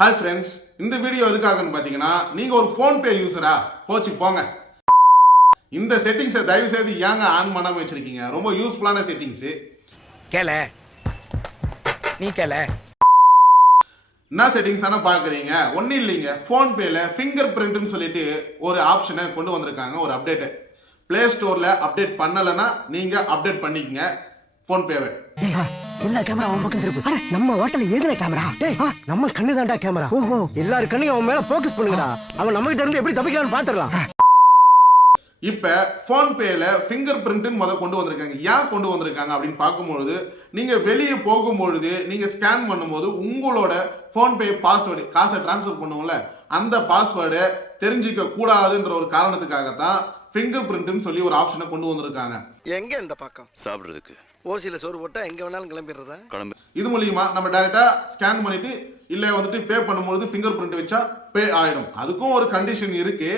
Hi friends, இந்த video எதுக்காகன்னு பார்த்தீங்கன்னா, நீங்கள் ஒரு ஃபோன்பே யூஸரா போச்சு போங்க. இந்த செட்டிங்ஸை தயவு செய்து ஏங்க ஆன் பண்ணாமல் வச்சிருக்கீங்க? ரொம்ப யூஸ்ஃபுல்லான செட்டிங்ஸு. கேள நீ கேள என்ன செட்டிங்ஸ் தானே பார்க்குறீங்க? ஒன்றும் இல்லைங்க, ஃபோன்பேல ஃபிங்கர் பிரிண்ட்னு சொல்லிட்டு ஒரு ஆப்ஷனை கொண்டு வந்திருக்காங்க, ஒரு அப்டேட்டு. ப்ளே ஸ்டோரில் அப்டேட் பண்ணலைன்னா நீங்கள் அப்டேட் பண்ணிக்கங்க ஃபோன்பேவை. எல்லா கேமரா அவன் பக்கம் திருப்பு. அட நம்ம ஹோட்டல்ல ஏதுல கேமரா? டேய் நம்ம கண்ணு தான்டா கேமரா. ஓஹோ, எல்லார் கண்ணையும் அவன் மேல ஃபோக்கஸ் பண்ணுங்கடா. அவன் நம்ம கிட்ட இருந்து எப்படி தப்பிக்கலாம்னு பாத்துறலாம். இப்போ ஃபோன்பேல ஃபிங்கர் பிரிண்ட்னு முதல் கொண்டு வந்திருக்காங்க. ஏன் கொண்டு வந்திருக்காங்க அப்படின்னு பார்க்கும்பொழுது, நீங்கள் வெளியே போகும்பொழுது நீங்கள் ஸ்கேன் பண்ணும்போது உங்களோட ஃபோன்பே பாஸ்வேர்டு, காசை டிரான்ஸ்ஃபர் பண்ணுவோம்ல, அந்த பாஸ்வேர்டை தெரிஞ்சிக்க கூடாதுன்ற ஒரு காரணத்துக்காகத்தான் ஃபிங்கர் பிரிண்ட்னு சொல்லி ஒரு ஆப்ஷனை கொண்டு வந்திருக்காங்க. எங்க இந்த பக்கம் சாப்பிடுறதுக்கு ஓசியில சோறு போட்டா எங்க வேணாலும் கிளம்பிடுறதா? கிளம்பு. இது மூலியமா நம்ம டைரக்டா ஸ்கேன் பண்ணிட்டு இல்ல வந்துட்டு பே பண்ணும்போது ஃபிங்கர் பிரிண்ட் வச்சா பே ஆயிடும். அதுக்கும் ஒரு கண்டிஷன் இருக்கு.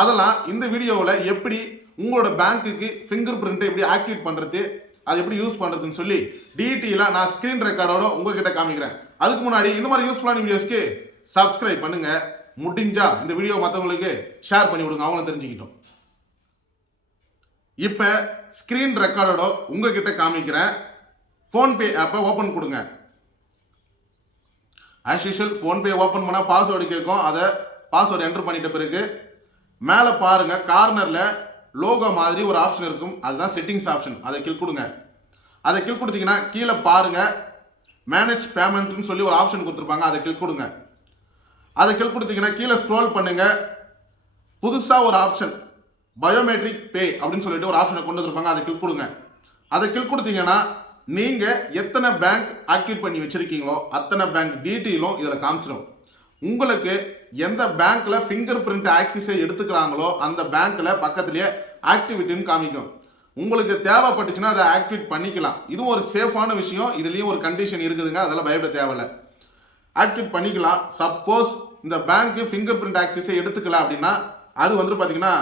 அதெல்லாம் இந்த வீடியோவில் எப்படி உங்களோட பேங்க்குக்கு ஃபிங்கர் பிரிண்ட்டை எப்படி ஆக்டிவேட் பண்ணுறது, அது எப்படி யூஸ் பண்ணுறதுன்னு சொல்லி டீட்டெயிலாக நான் ஸ்க்ரீன் ரெக்கார்டோட உங்ககிட்ட காமிக்கிறேன். அதுக்கு முன்னாடி இந்த மாதிரி யூஸ்ஃபுல்லான வீடியோஸ்க்கு சப்ஸ்கிரைப் பண்ணுங்க. முடிஞ்சா இந்த வீடியோ மற்றவங்களுக்கு ஷேர் பண்ணி விடுங்க, அவங்களும் தெரிஞ்சுக்கிட்டோம். இப்போ ஸ்க்ரீன் ரெக்கார்டோட உங்ககிட்ட காமிக்கிறேன். ஃபோன்பே ஆப்பை ஓப்பன் கொடுங்க. ஆஸ் யூஷுவல் ஃபோன்பே ஓப்பன் பண்ணால் பாஸ்வேர்டு கேட்கும். அதை பாஸ்வேர்டு என்டர் பண்ணிட்ட பிறகு மேலே பாருங்க, கார்னரில் லோகோ மாதிரி ஒரு ஆப்ஷன் இருக்கும். அதுதான் செட்டிங்ஸ் ஆப்ஷன். அதை கிளிக் கொடுங்க. அதை கிளிக் கொடுத்தீங்கன்னா கீழே பாருங்க, மேனேஜ் பேமெண்ட்னு சொல்லி ஒரு ஆப்ஷன் கொடுத்துருப்பாங்க. அதை கிளிக் கொடுங்க. அதை கிளிக் கொடுத்தீங்கன்னா கீழே ஸ்க்ரோல் பண்ணுங்க. புதுசாக ஒரு ஆப்ஷன் பயோமெட்ரிக் பே அப்படின்னு சொல்லிட்டு ஒரு ஆப்ஷனை கொண்டு வந்திருப்பாங்க. அதை கிளிக் கொடுங்க. அதை கிளிக் கொடுத்தீங்கன்னா நீங்கள் எத்தனை பேங்க் ஆக்டிவேட் பண்ணி வச்சிருக்கீங்களோ அத்தனை பேங்க் டீட்டெயிலும் இதில் காமிச்சிடும். உங்களுக்கு எந்த பேங்க்ல ஃபிங்கர் பிரிண்ட் ஆக்சிஸை எடுத்துக்கிறாங்களோ அந்த பேங்க்ல பக்கத்துலேயே ஆக்டிவிட்டின்னு காமிக்கும். உங்களுக்கு தேவைப்பட்டுச்சுன்னா அதை ஆக்டிவேட் பண்ணிக்கலாம். இதுவும் ஒரு சேஃபான விஷயம். இதுலேயும் ஒரு கண்டிஷன் இருக்குதுங்க, அதெல்லாம் பயப்பட தேவையில்லை. ஆக்டிவேட் பண்ணிக்கலாம். சப்போஸ் இந்த பேங்க் ஃபிங்கர் பிரிண்ட் ஆக்சிஸை எடுத்துக்கல அப்படின்னா அது வந்து பார்த்தீங்கன்னா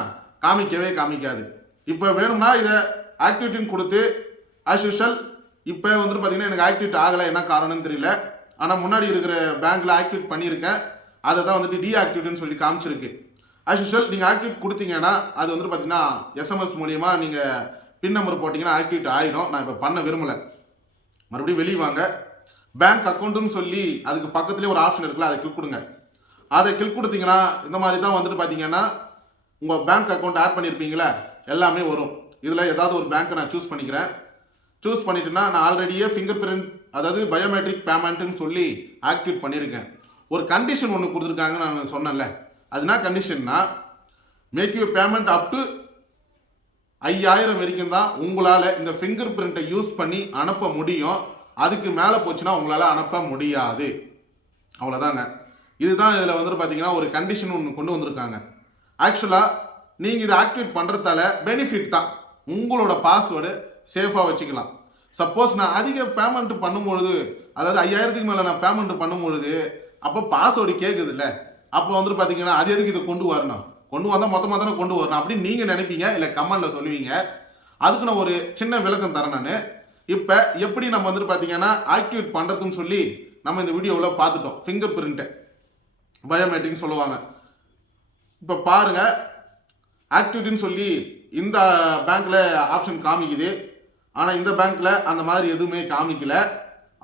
காமிக்கவே காமிக்காது. இப்போ வேணும்னா இதை ஆக்டிவிட்டின்னு கொடுத்து ஆஸ் யூஷுவல் இப்போ வந்துட்டு பார்த்தீங்கன்னா எனக்கு ஆக்டிவேட் ஆகலை, என்ன காரணம்னு தெரியல. ஆனால் முன்னாடி இருக்கிற பேங்க்கில் ஆக்டிவேட் பண்ணியிருக்கேன். அதை தான் வந்துட்டு டீஆக்டிவேட்னு சொல்லி காமிச்சிருக்கு. ஆஸ் யூஷுவல் நீங்கள் ஆக்டிவேட் கொடுத்தீங்கன்னா அது வந்துட்டு பார்த்தீங்கன்னா எஸ்எம்எஸ் மூலியமா நீங்கள் பின் நம்பர் போட்டிங்கன்னா ஆக்டிவேட் ஆகிடும். நான் இப்போ பண்ண விரும்பலை. மறுபடியும் வெளியே வாங்க. பேங்க் அக்கௌண்ட்டுன்னு சொல்லி அதுக்கு பக்கத்துலேயே ஒரு ஆப்ஷன் இருக்குல்ல, அதை கிளிக் கொடுங்க. அதை கிளிக் கொடுத்தீங்கன்னா இந்த மாதிரி தான் வந்துட்டு பார்த்தீங்கன்னா உங்கள் பேங்க் அக்கௌண்ட் ஆட் பண்ணியிருப்பீங்களா எல்லாமே வரும். இதில் ஏதாவது ஒரு பேங்க்கை நான் சூஸ் பண்ணிக்கிறேன். சூஸ் பண்ணிட்டேன்னா நான் ஆல்ரெடியே ஃபிங்கர் பிரிண்ட், அதாவது பயோமெட்ரிக் பேமெண்ட்டுன்னு சொல்லி ஆக்டிவேட் பண்ணியிருக்கேன். ஒரு கண்டிஷன் ஒன்று கொடுத்துருக்காங்கன்னு நான் சொன்னேன்ல, அதுனா கண்டிஷன்னா make you payment up to 5000 வரைக்கும் தான் உங்களால் இந்த ஃபிங்கர் பிரிண்ட்டை யூஸ் பண்ணி அனுப்ப முடியும். அதுக்கு மேலே போச்சுன்னா உங்களால் அனுப்ப முடியாது. அவ்வளோதாங்க. இதுதான் இதில் வந்துட்டு பார்த்தீங்கன்னா ஒரு கண்டிஷன் ஒன்று கொண்டு வந்திருக்காங்க. ஆக்சுவலாக நீங்கள் இதை ஆக்டிவேட் பண்ணுறதால பெனிஃபிட் தான், உங்களோட பாஸ்வேர்டு சேஃபாக வச்சுக்கலாம். சப்போஸ் நான் அதிக பேமெண்ட் பண்ணும்பொழுது, அதாவது 5000க்கு மேலே நான் பேமெண்ட் பண்ணும்பொழுது அப்போ பாஸ்வேர்டு கேட்குது இல்லை, அப்போ வந்துட்டு பார்த்தீங்கன்னா அது எதுக்கு இதை கொண்டு வரணும், கொண்டு வந்தால் மொத்தமாக தானே கொண்டு வரணும் அப்படின்னு நீங்கள் நினைப்பீங்க, இல்லை கமெண்டில் சொல்லுவீங்க. அதுக்கு நான் ஒரு சின்ன விளக்கம் தரேன் நான். இப்போ எப்படி நம்ம வந்துட்டு பார்த்தீங்கன்னா ஆக்டிவேட் பண்ணுறதுன்னு சொல்லி நம்ம இந்த வீடியோவில் பார்த்துட்டோம். ஃபிங்கர் பிரிண்ட்டு பயோமெட்ரிக்னு சொல்லுவாங்க. இப்போ பாருங்க, ஆக்டிவிட்டின்னு சொல்லி இந்த பேங்க்கில் ஆப்ஷன் காமிக்குது. ஆனால் இந்த பேங்க்கில் அந்த மாதிரி எதுவுமே காமிக்கல.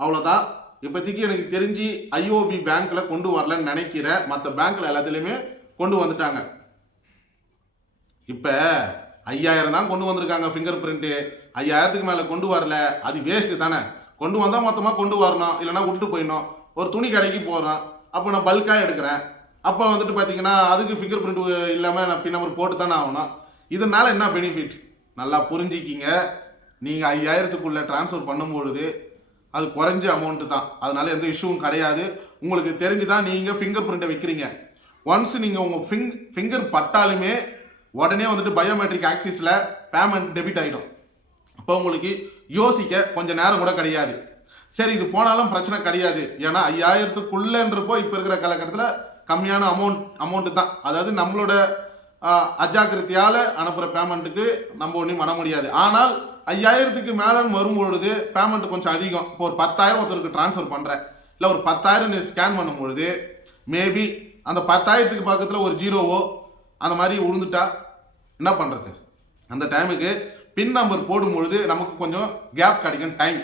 அவ்வளோதான். இப்போதைக்கு எனக்கு தெரிஞ்சு ஐஓபி பேங்க்கில் கொண்டு வரலன்னு நினைக்கிறேன். மற்ற பேங்க்கில் எல்லாத்துலேயுமே கொண்டு வந்துட்டாங்க. இப்போ 5000 தான் கொண்டு வந்திருக்காங்க ஃபிங்கர் பிரிண்ட்டு. 5000க்கு மேலே கொண்டு வரல, அது வேஸ்ட்டு தானே. கொண்டு வந்தால் மொத்தமாக கொண்டு வரணும், இல்லைனா விட்டுட்டு போயிடணும். ஒரு துணி கடைக்கு போகிறோம், அப்போ நான் பல்காக எடுக்கிறேன், அப்போ வந்துட்டு பார்த்தீங்கன்னா அதுக்கு ஃபிங்கர் பிரிண்ட் இல்லாமல் நான் பின் நம்பர் போட்டு தானே ஆகணும். இதனால் என்ன பெனிஃபிட் நல்லா புரிஞ்சிக்கிங்க. நீங்கள் 5000க்குள்ளே ட்ரான்ஸ்ஃபர் பண்ணும்பொழுது அது குறைஞ்ச அமௌண்ட்டு தான், அதனால எந்த இஷ்யூவும் கிடையாது. உங்களுக்கு தெரிஞ்சு தான் நீங்கள் ஃபிங்கர் பிரிண்ட்டை வைக்கிறீங்க. ஒன்ஸ் நீங்கள் உங்கள் ஃபிங்கர் பட்டாலுமே உடனே வந்துட்டு பயோமெட்ரிக் ஆக்சிஸில் பேமெண்ட் டெபிட் ஆகிடும். அப்போ உங்களுக்கு யோசிக்க கொஞ்சம் நேரம் கூட கிடையாது. சரி, இது போனாலும் பிரச்சனை கிடையாது. ஏன்னா 5000க்குள்ளன்றப்போ இப்போ இருக்கிற காலகட்டத்தில் கம்மியான அமௌண்ட்டு தான். அதாவது நம்மளோட அஜாக்கிரதையால் அனுப்புகிற பேமெண்ட்டுக்கு நம்ம ஒன்றும் பண்ண முடியாது. ஆனால் 5000க்கு மேலேன்னு வரும்பொழுது பேமெண்ட் கொஞ்சம் அதிகம். இப்போ ஒரு 10,000 ஒருத்தருக்கு ட்ரான்ஸ்ஃபர் பண்ணுறேன், இல்லை ஒரு 10,000 நீ ஸ்கேன் பண்ணும்பொழுது மேபி அந்த 10,000க்கு பக்கத்தில் ஒரு ஜீரோவோ அந்த மாதிரி விழுந்துட்டா என்ன பண்ணுறது? அந்த டைமுக்கு பின் நம்பர் போடும் பொழுது நமக்கு கொஞ்சம் கேப் கிடைக்கும், டைம்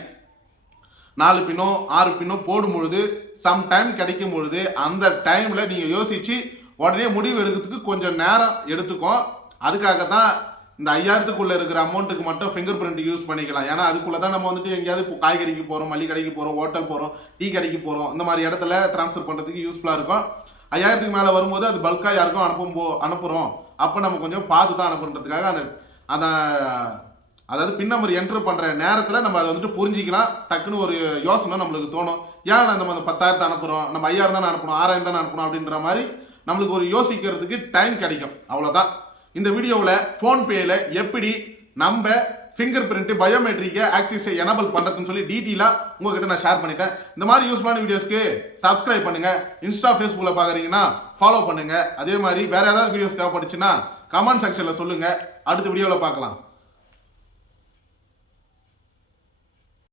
4 பின்னோ 6 பின்னோ போடும் பொழுது சம் டைம் கிடைக்கும் பொழுது அந்த டைமில் நீங்கள் யோசித்து உடனே முடிவு எடுக்கிறதுக்கு கொஞ்சம் நேரம் எடுத்துக்கும். அதுக்காக தான் இந்த 5,000க்குள்ளே இருக்கிற அமௌண்ட்டுக்கு மட்டும் ஃபிங்கர் பிரிண்ட் யூஸ் பண்ணிக்கலாம். ஏன்னா அதுக்குள்ளே தான் நம்ம வந்துட்டு எங்கேயாவது காய்கறிக்கு போகிறோம், மளிகை கடைக்கு போகிறோம், ஹோட்டல் போகிறோம், டீ கடைக்கு போகிறோம், இந்த மாதிரி இடத்துல ட்ரான்ஸ்ஃபர் பண்ணுறதுக்கு யூஸ்ஃபுல்லாக இருக்கும். 5,000க்கு மேலே வரும்போது அது பல்காக யாருக்கும் அனுப்புகிறோம், அப்போ நம்ம கொஞ்சம் பார்த்து தான் அனுப்புறதுக்காக அந்த அதாவது பின் நம்பர் என்ட்ரு பண்ணுற நேரத்தில் நம்ம அதை வந்துட்டு புரிஞ்சிக்கலாம். டக்குன்னு ஒரு யோசனை நம்மளுக்கு தோணும், ஏன் நம்ம அந்த 10,000 அனுப்புகிறோம், நம்ம 5,000 தானே அனுப்பணும், 6,000 தானே அனுப்பணும் அப்படின்ற மாதிரி நம்மளுக்கு ஒரு யோசிக்கிறதுக்கு டைம் கிடைக்கும். அவ்வளோதான். இந்த வீடியோவில் ஃபோன்பேயில் எப்படி நம்ம ஃபிங்கர் பிரிண்ட் பயோமெட்ரிக்கை ஆக்சிஸை எனபிள் பண்ணுறதுன்னு சொல்லி டீட்டெயிலாக உங்ககிட்ட நான் ஷேர் பண்ணிட்டேன். இந்த மாதிரி யூஸ்ஃபுல்லான வீடியோஸ்க்கு சப்ஸ்கிரைப் பண்ணுங்கள். இன்ஸ்டா ஃபேஸ்புக்கில் பார்க்குறீங்கன்னா ஃபாலோ பண்ணுங்கள். அதே மாதிரி வேறு ஏதாவது வீடியோஸ் தேவைப்பட்டுச்சுன்னா கமெண்ட் செக்ஷனில் சொல்லுங்கள். அடுத்த வீடியோவில் பார்க்கலாம்.